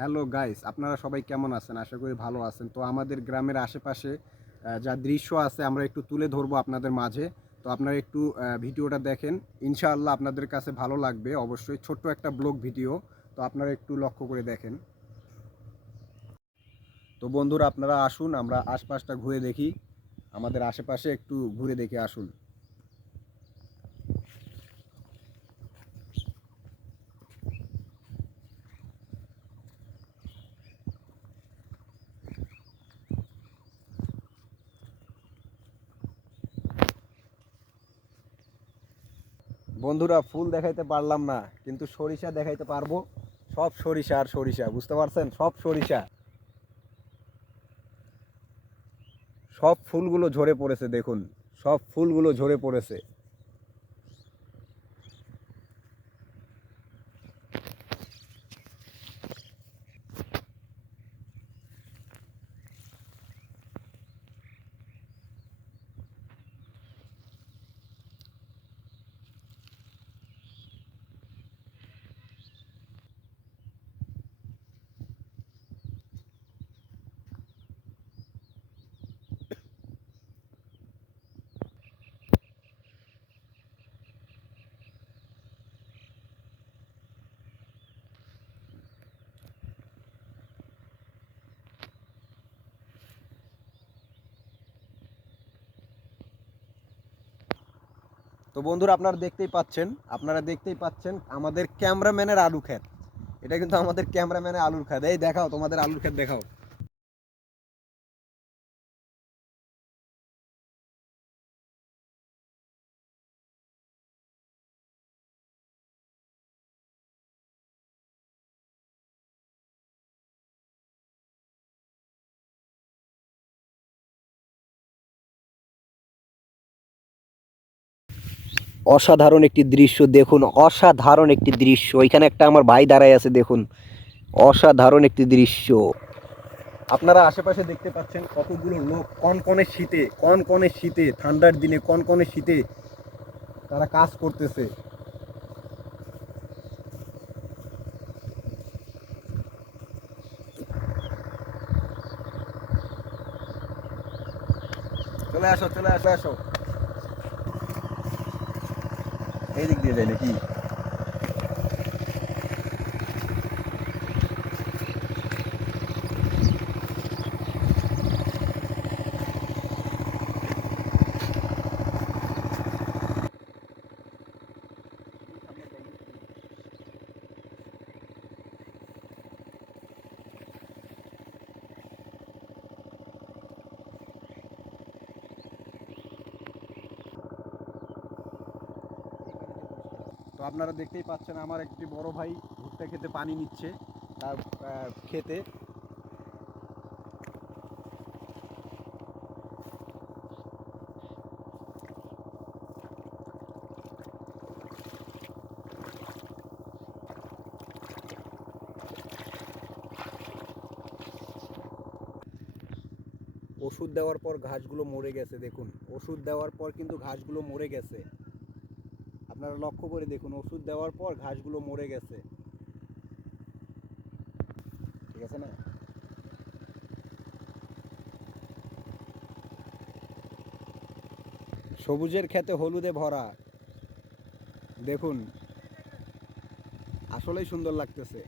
Hello guys, আপনারা সবাই কেমন আছেন? আশা করি ভালো আছেন। তো আমাদের গ্রামের আশেপাশে যা দৃশ্য আছে, আমরা একটু তুলে ধরবো আপনাদের মাঝে। তো আপনারা একটু ভিডিওটা দেখেন। ইনশাআল্লাহ আপনাদের কাছে ভালো লাগবে। অবশ্যই ছোট্ট একটা ব্লগ ভিডিও। তো আপনারা একটু লক্ষ্য করে দেখেন। তো বন্ধুরা, আপনারা আসুন, আমরা আশপাশটা ঘুরে দেখি। আমাদের আশেপাশে একটু ঘুরে দেখে আসুন। বন্ধুরা, ফুল দেখাইতে পারলাম না, কিন্তু সরিষা দেখাইতে পারব। সব সরিষা আর সরিষা, বুঝতে পারছেন? সব সরিষা। সব ফুলগুলো ঝরে পড়েছে, দেখুন। সব ফুলগুলো ঝরে পড়েছে। তো বন্ধুরা আপনারা দেখতেই পাচ্ছেন, আপনারা দেখতেই পাচ্ছেন আমাদের ক্যামেরাম্যানের আলু ক্ষেত। এটা কিন্তু আমাদের ক্যামেরাম্যানের আলুর খ্যাত এই দেখাও, তোমাদের আলুর খ্যাত দেখাও। অসাধারণ একটি দৃশ্য, দেখুন, অসাধারণ একটি দৃশ্য। এখানে একটা আমার ভাই দাঁড়ায় আছে, দেখুন। অসাধারণ একটি দৃশ্য। আপনারা আশেপাশে দেখতে পাচ্ছেন কতগুলো লোক কনকনে শীতে কনকনে শীতে, ঠান্ডার দিনে কনকনে শীতে তারা কাজ করতেছে। চলে আসো চলে আসো আসো। এই দিক দিয়ে যাই নাকি? আপনারা দেখতেই পাচ্ছেন আমার একটি বড় ভাই ভুট্টা খেতে পানি নিচ্ছে তার খেতে। ওষুধ দেওয়ার পর ঘাসগুলো মরে গেছে, দেখুন। ওষুধ দেওয়ার পর কিন্তু ঘাসগুলো মরে গেছে। আপনারা লক্ষ্য করে দেখুন, ওষুধ দেওয়ার পর ঘাসগুলো মরে গেছে। ঠিক আছে না? সবুজের খেতে হলুদে ভরা। দেখুন, আসলেই সুন্দর লাগতেছে।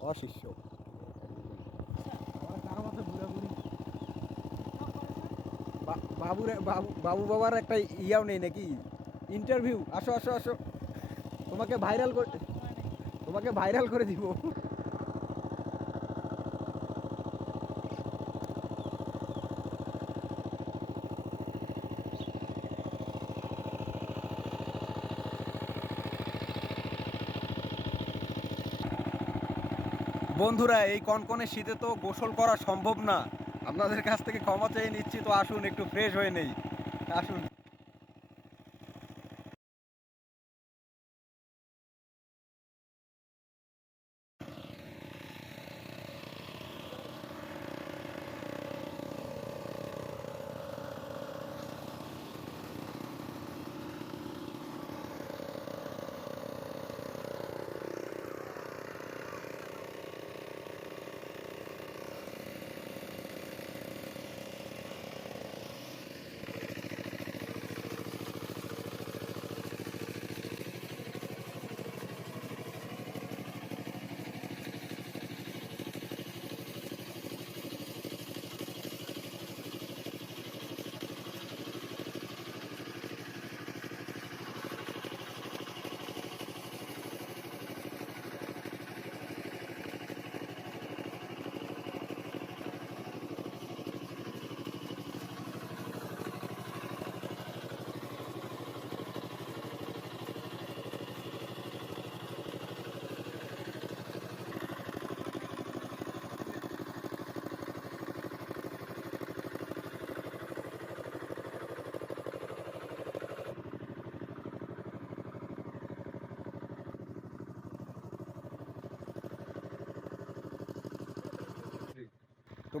অশিষ্য। বাবুর, বাবু বাবু বাবার একটা ইয়াও নেই নাকি? ইন্টারভিউ আসো আসো আসো। তোমাকে ভাইরাল করে, তোমাকে ভাইরাল করে দিব। বন্ধুরা, এই কনকনে শীতে তো গোসল করা সম্ভব না। আপনাদের কাছ থেকে ক্ষমা চেয়ে নিচ্ছি তো আসুন একটু ফ্রেশ হয়ে নেই। আসুন।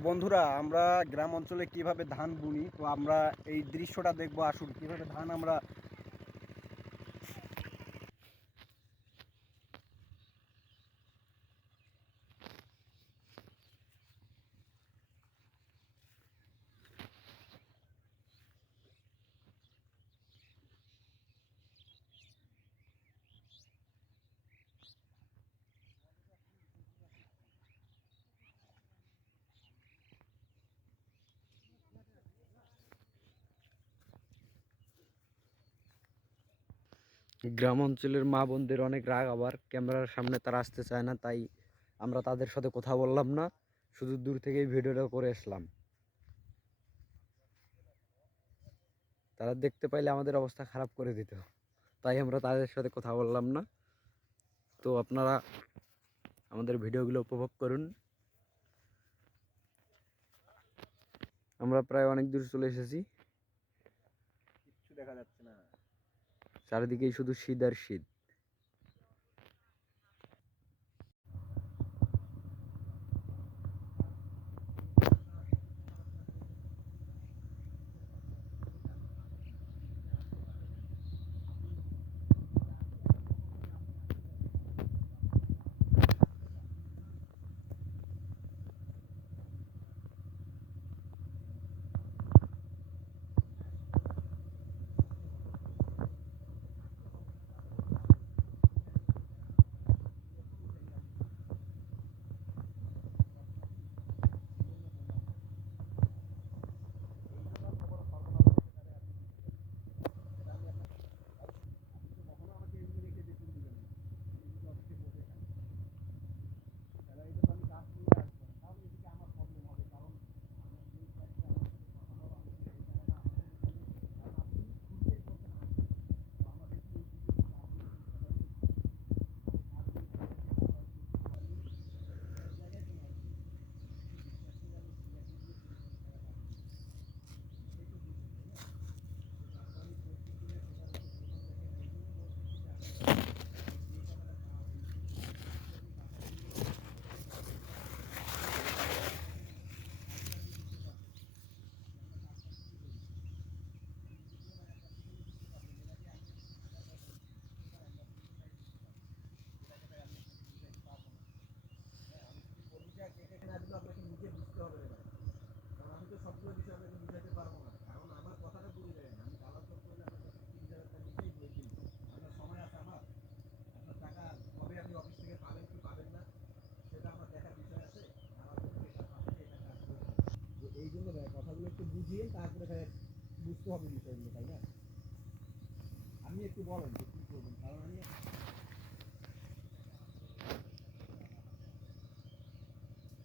বন্ধুরা, আমরা গ্রাম অঞ্চলে কীভাবে ধান বুনি, তো আমরা এই দৃশ্যটা দেখব। আসুন, কীভাবে ধান আমরা গ্রাম অঞ্চলের মা বোনদের অনেক রাগ আবার। ক্যামেরার সামনে তারা আসতে চায় না, তাই আমরা তাদের সাথে কথা বললাম না। শুধু দূর থেকেই ভিডিওটা করে আসলাম। তারা দেখতে পাইলে আমাদের অবস্থা খারাপ করে দিত। তাই আমরা তাদের সাথে কথা বললাম না। তো আপনারা আমাদের ভিডিওগুলো উপভোগ করুন। আমরা প্রায় অনেক দূর চলে এসেছি। দেখা যাচ্ছে চারিদিকেই শুধু শীত আর শীত। একটু বুঝিয়ে তারপরে ভাই বুঝতে হবে বিষয়গুলো, তাই না? আপনি একটু বলেন যে কি করবেন, কারণ আমি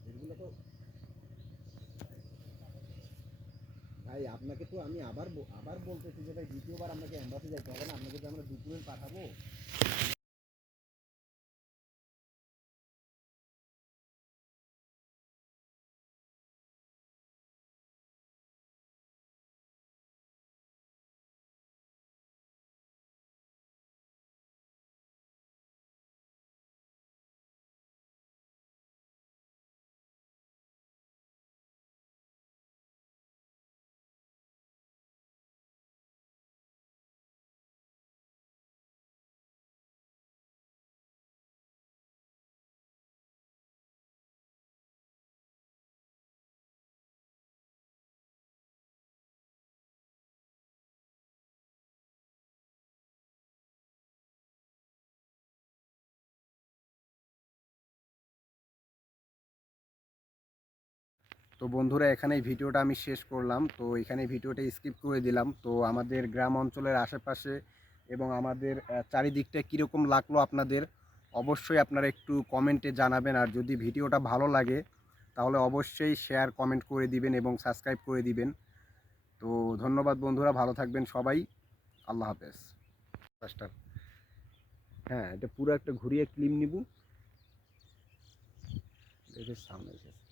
এগুলো তো ভাই, আপনাকে তো আমি আবার ব- আবার বলতেছি যে ভাই, দ্বিতীয়বার আপনাকে অ্যাম্বাসি যাইতে হবে না, আপনাকে তো আমরা ডকুমেন্ট পাঠাবো। তো বন্ধুরা এখানে ভিডিওটা আমি শেষ করলাম। তো এখানে ভিডিওটা স্কিপ করে দিলাম। তো আমাদের গ্রাম অঞ্চলের আশেপাশে এবং আমাদের চারিদিকটা কীরকম লাগল আপনাদের, অবশ্যই আপনারা একটু কমেন্টে জানাবেন। আর যদি ভিডিওটা ভালো লাগে, তাহলে অবশ্যই শেয়ার, কমেন্ট করে দিবেন এবং সাবস্ক্রাইব করে দিবেন। তো ধন্যবাদ বন্ধুরা, ভালো থাকবেন সবাই। আল্লাহ হাফেজ। হ্যাঁ এটা পুরো একটা ঘুরিয়ে ক্লিম নিব। দেখে সামনে এসেছে।